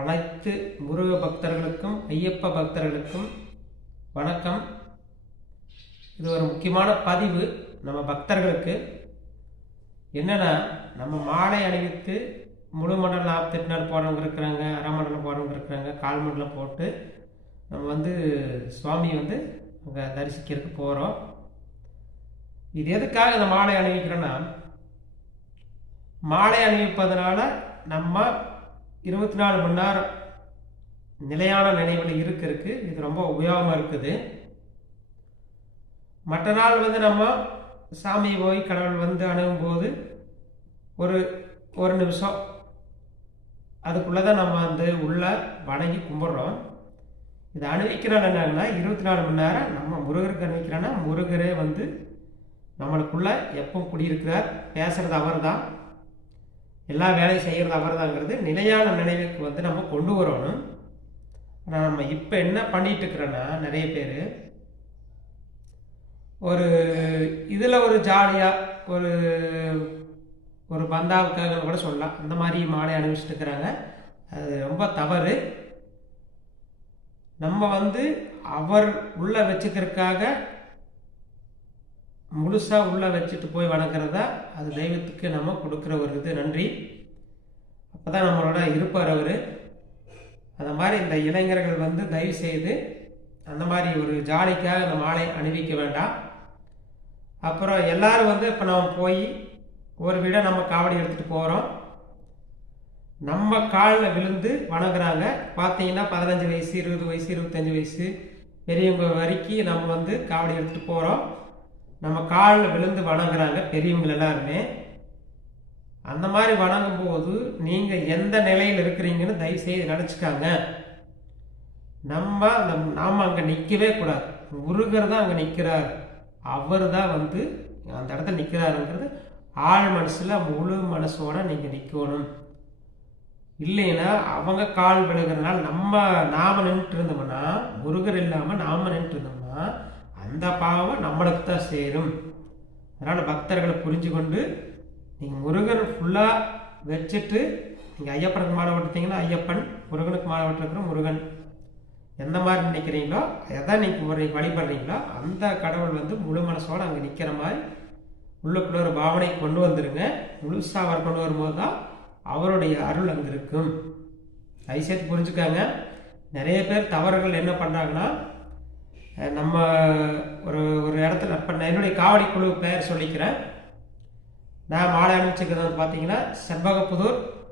அனைத்து முருக பக்தர்களுக்கும் ஐயப்ப பக்தர்களுக்கும் வணக்கம். இது ஒரு முக்கியமான பதிவு. நம்ம பக்தர்களுக்கு என்னன்னா, நம்ம மாலை அணிவித்து முழு மண்டலம் 48 நாள் போடுறவங்க இருக்கிறாங்க, அரை மண்டலம் போடுறவங்க இருக்கிறாங்க, கால் மண்டலம் போட்டு நம்ம சுவாமி அங்கே தரிசிக்கிறதுக்கு போகிறோம். இது எதுக்காக இந்த மாலை அணிவிக்கிறோன்னா, மாலை அணிவிப்பதனால நம்ம 24 மணி நேரம் நிலையான நினைவில் இருக்கிறதுக்கு இது ரொம்ப உபயோகமாக இருக்குது. மற்ற நாள் நம்ம சாமி போய் கடவுள் அணுகும் போது ஒரு நிமிஷம் அதுக்குள்ளே தான் நம்ம உள்ள வணங்கி கும்பிட்றோம். இது அணிவிக்கிறோம் என்னங்கன்னா, 24 மணி நேரம் நம்ம முருகருக்கு அணிவிக்கிறோன்னா, முருகரே நம்மளுக்குள்ள எப்பவும் குடியிருக்கிறார். பேசுறது அவர் தான், எல்லா வேலையும் செய்கிறது அவர் தாங்கிறது நிலையான நினைவுக்கு நம்ம கொண்டு வரணும். ஆனால் நம்ம இப்போ என்ன பண்ணிட்டு இருக்கிறோன்னா, நிறைய பேர் இதில் ஒரு ஜாலியாக ஒரு பந்தாவுக்காக கூட சொல்லலாம், அந்த மாதிரி மாலை அணிவிச்சுட்டு இருக்கிறாங்க. அது ரொம்ப தவறு. நம்ம அவர் உள்ள வச்சுக்கிறதுக்காக முழுசாக உள்ளே வச்சுட்டு போய் வணங்குறதா, அது தெய்வத்துக்கு நம்ம கொடுக்குற ஒரு நன்றி. அப்போ தான் நம்மளோட இருப்பார் அவர். அந்த மாதிரி இந்த இளைஞர்கள் தயவு செய்து அந்த மாதிரி ஒரு ஜாலிக்காக அந்த மாலை அணிவிக்க வேண்டாம். அப்புறம் எல்லாரும் இப்போ நம்ம போய் ஒரு விட நம்ம காவடி எடுத்துகிட்டு போகிறோம், நம்ம காலில் விழுந்து வணங்குறாங்க. பார்த்தீங்கன்னா 15 வயசு 20 வயசு 25 வயசு பெரியவங்க வரைக்கும் நம்ம காவடி எடுத்துகிட்டு போகிறோம். நம்ம காலில் விழுந்து வணங்குறாங்க பெரியவங்க எல்லாருமே. அந்த மாதிரி வணங்கும் போது நீங்கள் எந்த நிலையில் இருக்கிறீங்கன்னு தயவுசெய்து நினச்சிக்காங்க. நாம் அங்கே நிற்கவே கூடாது. முருகர் தான் அங்கே நிற்கிறார், அவர் தான் அந்த இடத்துல நிற்கிறாருங்கிறது ஆழ் மனசில் முழு மனசோட நீங்கள் நிற்கணும். இல்லைன்னா அவங்க கால் விழுகிறதுனால நாம் நின்றுட்டு இருந்தோம்னா, முருகர் இல்லாமல் நாம் நின்றுட்டு இருந்தோம்னா அந்த பாவம் நம்மளுக்கு தான் சேரும். அதனால் பக்தர்களை புரிஞ்சு கொண்டு நீங்கள் முருகர் ஃபுல்லாக வச்சுட்டு, நீங்கள் ஐயப்பனுக்கு மாலை ஓட்டுத்தீங்கன்னா ஐயப்பன், முருகனுக்கு மாலை ஓட்டுறதுக்கு முருகன், எந்த மாதிரி நினைக்கிறீங்களோ எதை நீங்கள் வழிபடுறீங்களோ அந்த கடவுள் முழு மனசோடு அங்கே நிற்கிற மாதிரி உள்ளுக்குள்ள ஒரு பாவனை கொண்டு வந்துருங்க. முழுசாக அவர் கொண்டு வரும்போது தான் அவருடைய அருள் அங்கே இருக்கும். தயவுசெய்து புரிஞ்சுக்காங்க. நிறைய பேர் தவறுகள் என்ன பண்ணுறாங்கன்னா, நம்ம ஒரு இடத்துல இப்போ என்னுடைய காவடி குழு பெயர் சொல்லிக்கிறேன். நான் மாலை அணிவிச்சுக்கிறது பார்த்தீங்கன்னா செண்பகப்புதூர்